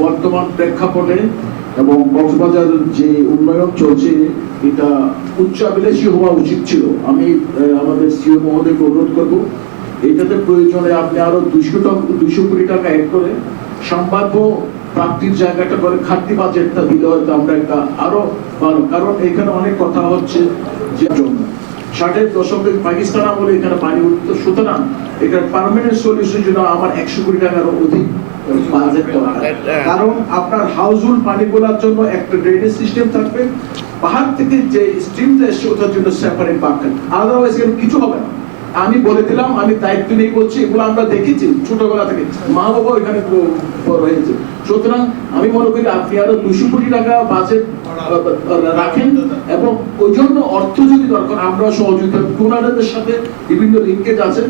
বর্তমান প্রেক্ষাপটে এবং কক্সবাজারের যে উন্নয়ন চলছে এটা উচ্চাভিলাষী হওয়া উচিত ছিল। আমি আমাদের সিও মহোদয়কে অনুরোধ করবো এটাতে প্রয়োজনে আপনি আরো 200 কোটি টাকা অ্যাড করে সম্ভাব্য প্রাপ্তির জায়গাটা করে খাদ্য বাজেটটা দিলে হয়তো আমরা একটা আরো ভালো, কারণ এখানে অনেক কথা হচ্ছে যে 60-এর দশকে পাকিস্তান আমলে এখানে পানি উঠত, সুতরাং এটা পার্মানেন্ট সলিউশন জন্য আমার 100 কোটি টাকার অধিক বাজেট দরকার। কারণ আপনার হাউসহোল্ড পানিগুলোর জন্য একটা ড্রেনেজ সিস্টেম থাকবে, পাহাড় থেকে যে স্ট্রিমটা এসছে ওটার জন্য সেপারেট বাকেট, আদারওয়াইজ এর কিছু হবে না। আমি বলে দিলাম, আমি দায়িত্ব নিয়ে বলছি, এগুলো আমরা দেখেছি ছোটবেলা থেকে, মা বাবা এখানে বড় হয়েছে। সুতরাং আমি মনে করি আপনি আরো 200 কোটি টাকা বাজেট রাখেন এবং ওই জন্য অর্থ যদি দরকার আমরা সহযোগিতা ডোনারদের সাথে বিভিন্ন লিঙ্কেজ আছে।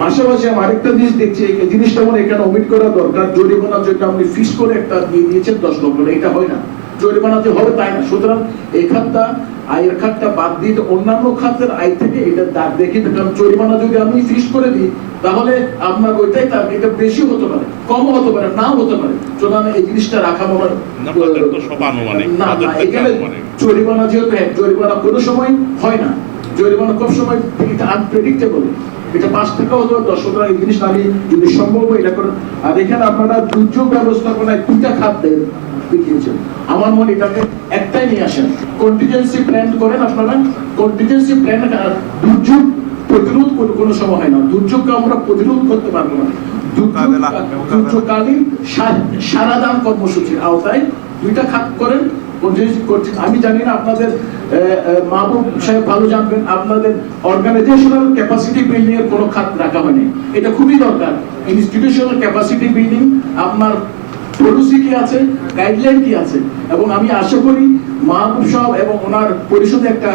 পাশাপাশি আমি আরেকটা জিনিস দেখছি, এই জিনিসটা আমার এখানে অমিট করা দরকার। জরিমানার জন্য আপনি ফিস করে একটা দিয়ে দিয়েছেন 10 লক্ষ, এটা হয় না, জরিমানাতে হবে তাই না। সুতরাং এই খাতটা আয়ের খাতটা বাদ দিয়ে অন্যান্য খাতের আয় থেকে এটা দাগ দেখি, কারণ জরিমানা যদি আমি ফিক্স করে দিই তাহলে আপনার ওইটাই তার এটা বেশি হতে পারে, কম হতে পারে, নাও হতে পারে। সুতরাং এই জিনিসটা রাখা মনে না, এখানে জরিমানা যেহেতু জরিমানা কোনো সময় হয় না, জরিমানা খুব সময় এটা আনপ্রেডিক্টেবল, এটা 5 টাকা হতে পারে 10 টাকা। এই জিনিসটা আমি যদি সম্ভব এটা করেন। আর এখানে আপনারা দুর্যোগ ব্যবস্থাপনায় 2টা খাত দেন দেখিয়েছেন, আমার মনে এটাকে একটাই নিয়ে আসেন, কন্টিজেন্সি প্ল্যান করেন আপনারা। কন্টিজেন্সি প্ল্যান দুর্যোগ প্রতিরোধ কোনো সময় হয় না, দুর্যোগকে আমরা প্রতিরোধ করতে পারবো না। দুর্যোগকালীন সারাদান কর্মসূচির আওতায় 2টা খাত করেন। আমি জানি না আপনাদের মাহবুব সাহেব ভালো জানবেন, আপনাদের অর্গানাইজেশনাল ক্যাপাসিটি বিল্ডিং এর কোনো খাত রাখা হয়নি, এটা খুবই দরকার। ইনস্টিটিউশনাল ক্যাপাসিটি বিল্ডিং আপনার পলিসি কি আছে, গাইডলাইন কি আছে, এবং আমি আশা করি মাহবুব সাহেব এবং ওনার পরিষদে একটা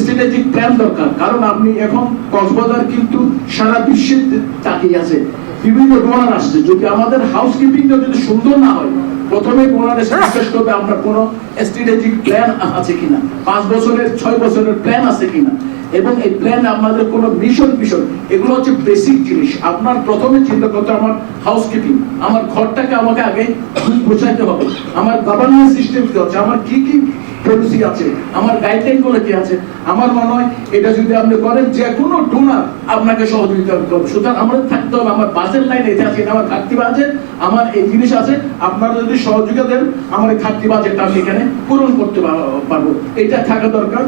স্ট্র্যাটেজিক প্ল্যান দরকার। কারণ আপনি এখন কক্সবাজার কিন্তু সারা বিশ্বে তাকিয়ে আছে, বিভিন্ন ডোনার আসছে। যদি আমাদের হাউসকিপিংটা যদি সুন্দর না হয়, প্রথমে ডোনারের জিজ্ঞেস করবে আপনার কোনো স্ট্র্যাটেজিক প্ল্যান আছে কিনা, 5 বছরের 6 বছরের প্ল্যান আছে কিনা, এবং এই প্ল্যান আমাদের কোনো মিশন এগুলো হচ্ছে বেসিক জিনিস। আপনার প্রথমে চিন্তা করতে আমার হাউসকিপিং, আমার ঘরটাকে আমাকে আগে বোঝাইতে হবে, আমার গভর্নেন্স সিস্টেম কি হচ্ছে, আমার কি কি পলিসি আছে, আমার গাইডলাইন গুলো কি আছে। আমার মনে হয় এটা যদি আপনি করেন, যে কোনো ডোনার আপনাকে সহযোগিতা করবে। সুতরাং আমাদের থাকতে হবে, আমার বাজেট লাইন এটা আছে, আমার ঘাটতি বাজেট, আমার এই জিনিস আছে, আপনারা যদি সহযোগিতা দেন আমার এই ঘাটতি বাজেটটা আমি এখানে পূরণ করতে পারবো, এটা থাকা দরকার।